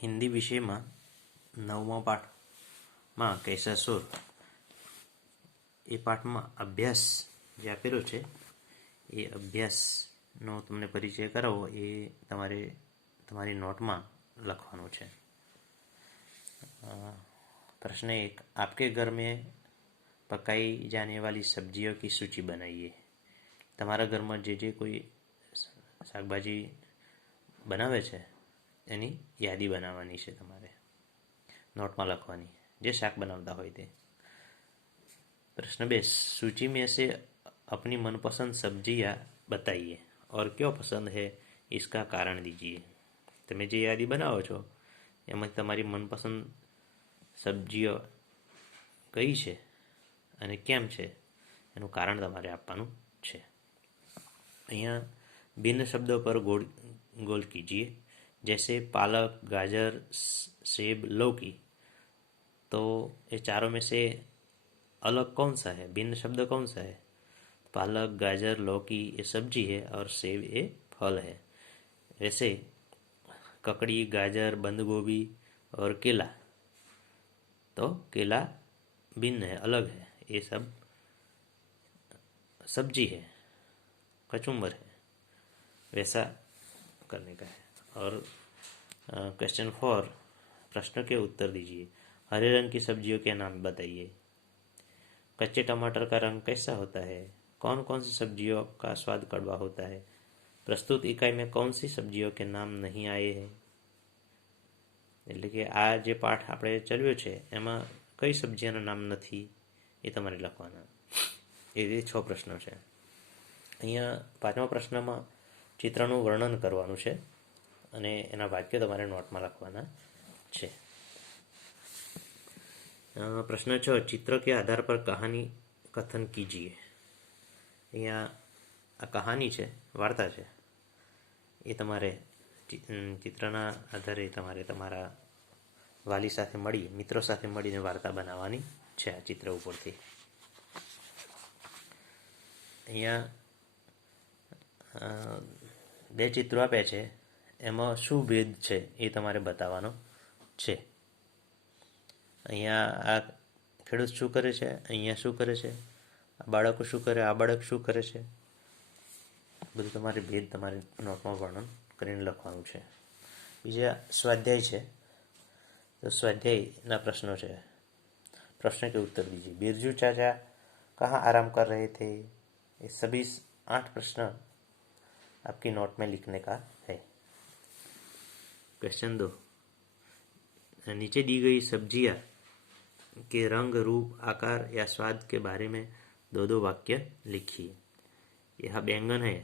હિન્દી વિષયમાં 9મા પાઠમાં કૈસા સુર એ પાઠમાં અભ્યાસ જે આપેલો છે એ અભ્યાસનો તમને પરિચય કરાવો એ તમારી નોટમાં લખવાનો છે। प्रश्न 1, आपके घर में पकाई जाने वाली सब्जियों की सूची बनाइए। તમારા ઘરમાં જે કોઈ શાકભાજી બનાવે છે એની यादी बनावानी है तमारे नोट में लखवानी जे शाक बनावता होय ते। प्रश्न 2, सूची में से अपनी मनपसंद सब्जियां बताइए और क्यों पसंद है इसका कारण दीजिए। तमे जे यादी बनावो छो एमां तमारी मनपसंद सब्जियों कई छे अने केम छे एनुं कारण तमारे आपवानुं छे। अहींया भिन्न शब्दों पर गोल कीजिए, जैसे पालक, गाजर, सेब, लौकी। तो ये चारों में से अलग कौन सा है, भिन्न शब्द कौन सा है? पालक, गाजर, लौकी ये सब्जी है और सेब ये फल है। वैसे ककड़ी, गाजर, बंद गोभी और केला, तो केला भिन्न है, अलग है, ये सब सब्जी है, कचुम्बर है, वैसा करने का है। और क्वेश्चन 4, प्रश्न के उत्तर दीजिए। हरे रंग की सब्जियों के नाम बताइए। कच्चे टमाटर का रंग कैसा होता है? कौन कौन सी सब्जियों का स्वाद कड़वा होता है? प्रस्तुत इकाई में कौन सी सब्जियों के नाम नहीं आए हैं? એટલે કે આ જે પાઠ આપણે ચલાવ્યો છે એમાં કઈ સબ્જીઓના નામ નથી એ તમારે લખવાના। એ 6 પ્રશ્નો છે। અહીંયા 5મા પ્રશ્નમાં ચિત્રનું વર્ણન કરવાનું છે અને એના વાક્યો તમારે નોટમાં લખવાના છે। प्रश्न 6, चित्र के आधार पर कहानी कथन कीजिए। અહીંયા આ કહાની છે, વાર્તા છે, એ તમારે ચિત્રના આધારે તમારે તમારા વાલી સાથે મળી, મિત્રો સાથે મળીને વાર્તા બનાવવાની છે આ ચિત્ર ઉપરથી। અહીંયા 2 ચિત્રો આપ્યા છે, એમાં શું ભેદ છે એ તમારે બતાવવાનો છે। અહીંયા આ ખેડૂત શું કરે છે, અહીંયા શું કરે છે, આ બાળકો શું કરે, આ બાળક શું કરે છે, બધું તમારે ભેદ તમારે નોટમાં વર્ણન કરીને લખવાનું છે। બીજા સ્વાધ્યાય છે, तो स्वाध्याय प्रश्नों से प्रश्न के उत्तर दीजिए। बिरजू चाचा कहाँ आराम कर रहे थे? ये सभी 8 प्रश्न आपकी नोट में लिखने का है। क्वेश्चन 2, नीचे दी गई सब्जियां के रंग, रूप, आकार या स्वाद के बारे में 2 वाक्य लिखिए। यह बैंगन है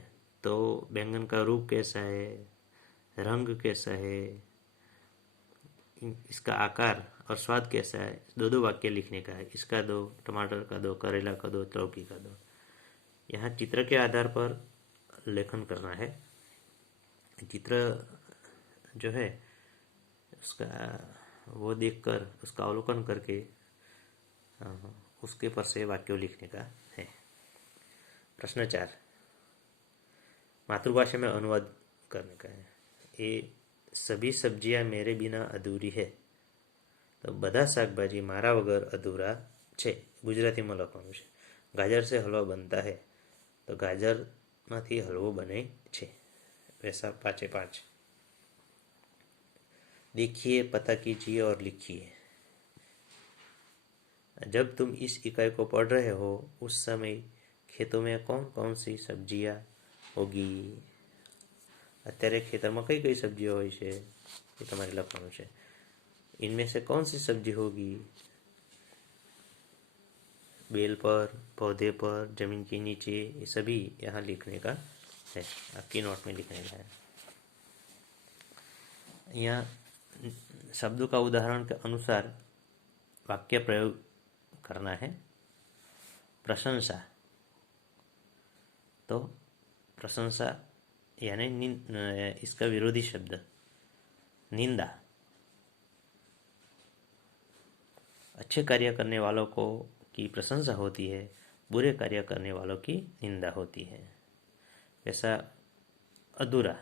तो बैंगन का रूप कैसा है, रंग कैसा है, इसका आकार और स्वाद कैसा है, 2 वाक्य लिखने का है। इसका 2, टमाटर का 2, करेला का 2, लौकी का 2। यहाँ चित्र के आधार पर लेखन करना है। चित्र जो है उसका वो देखकर, उसका अवलोकन करके उसके पर से वाक्य लिखने का है। प्रश्न 4, मातृभाषा में अनुवाद करने का है। ये सभी सब्जियां मेरे बिना अधूरी है, तो बधा शाकभाजी मारा वगर अधूरा छे, गुजराती में लखवानुं छे। गाजर से हलवा बनता है, तो गाजर मांथी हलवो बने छे, वैसा 5 देखिए, पता कीजिए और लिखिए। जब तुम इस इकाई को पढ़ रहे हो उस समय खेतों में कौन कौन सी सब्जियां होगी? અત્યારે ખેતરમાં કઈ કઈ સબ્જીઓ હોય છે એ તમારે લખવાનું છે। इनमें से कौन सी सब्जी होगी? बेल पर, पौधे पर, जमीन के नीचे, ये सभी यहाँ लिखने का है, आपकी नोट में लिखने का है। यहाँ शब्दों का उदाहरण के अनुसार वाक्य प्रयोग करना है। प्रशंसा, तो प्रशंसा यानी इसका विरोधी शब्द निंदा। अच्छे कार्य करने वालों को की प्रशंसा होती है, बुरे कार्य करने वालों की निंदा होती है। वैसा अधूरा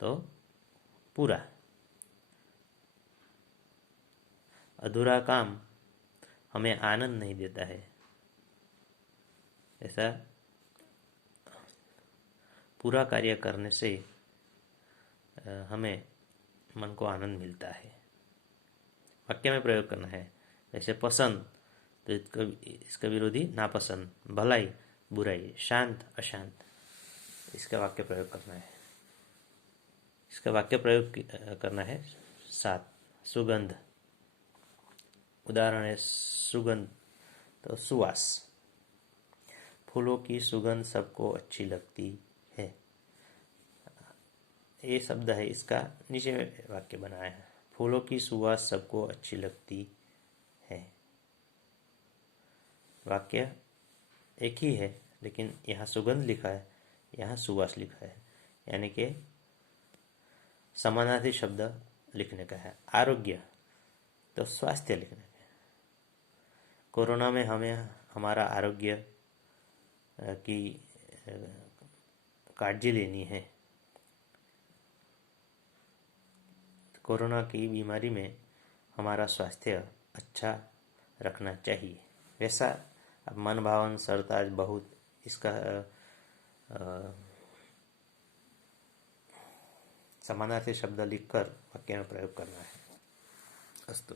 तो पूरा, अधूरा काम हमें आनंद नहीं देता है, ऐसा पूरा कार्य करने से हमें मन को आनंद मिलता है। वाक्य में प्रयोग करना है। जैसे पसंद, तो इसका विरोधी नापसंद, भलाई बुराई, शांत अशांत, इसका वाक्य प्रयोग करना है। इसका वाक्य प्रयोग करना है। 7 सुगंध, उदाहरण है सुगंध तो सुवास, फूलों की सुगंध सबको अच्छी लगती है। ये शब्द है, इसका नीचे में वाक्य बनाया है। फूलों की सुवास सबको अच्छी लगती है। वाक्य एक ही है, लेकिन यहाँ सुगंध लिखा है, यहाँ सुवास लिखा है, यानी कि समानार्थी शब्द लिखने का है। आरोग्य तो स्वास्थ्य लिखने का है। कोरोना में हमें हमारा आरोग्य की काळजी लेनी है। कोरोना की बीमारी में हमारा स्वास्थ्य अच्छा रखना चाहिए। वैसा अब मन भावन सरताज बहुत, इसका समानार्थी शब्द लिखकर वाक्य में प्रयोग करना है। अस्तु।